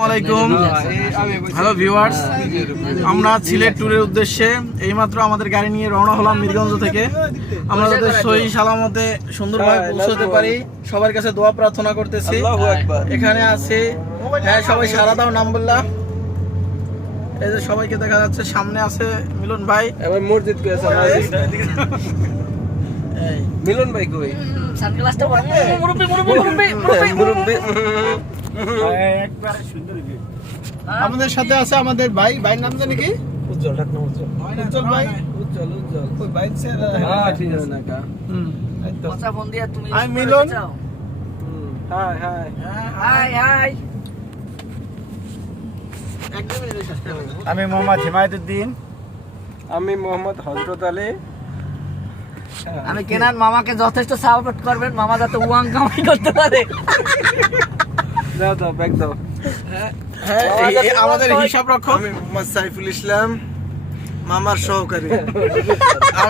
আসসালামাইকুম hello viewers, আমরা সিলেট ট্যুরের উদ্দেশ্যে এইমাত্র আমাদের গাড়ি নিয়ে রওনা হলাম মিরগঞ্জ থেকে। আমরা যাতে সহি সালামতে সুন্দরভাবে পৌঁছতে পারি সবার কাছে দোয়া প্রার্থনা করতেছি। এখানে আছে সবাই সারা দাও নাম বললাম। এই যে সবাইকে দেখা যাচ্ছে, সামনে আছে মিলন ভাই। এবার মসজিদ কই আছে? মিলন ভাই কই? সানগ্লাসটা মুরব্বি মুরব্বি মুরব্বি মুরব্বি একবারে সুন্দর। আমাদের সাথে আছে আমাদের ভাই, ভাইয়ের নাম জানি কি? উজ্জ্বল, ডাক নাম উজ্জ্বল। উজ্জ্বল ভাই। উজ্জ্বল কই ভাই স্যার? হ্যাঁ, ঠিক আছে না কা? এই তো কথা ফোন দিয়া তুমি আই Milan. Hi hi hi hi. আমি মোহাম্মদ হিমায়তুদ্দিন। আমি মোহাম্মদ হযরত আলী। আমি কেনান মামাকে যথেষ্ট সাপোর্ট করবেন, মামা যাতে ওয়াং কামাই করতে পারে। দাও দাও ব্যাগ দাও। হ্যাঁ, আমাদের হিসাব রক্ষক। আমি মোহাম্মদ সাইফুল ইসলাম, মামার সহকারী। আমি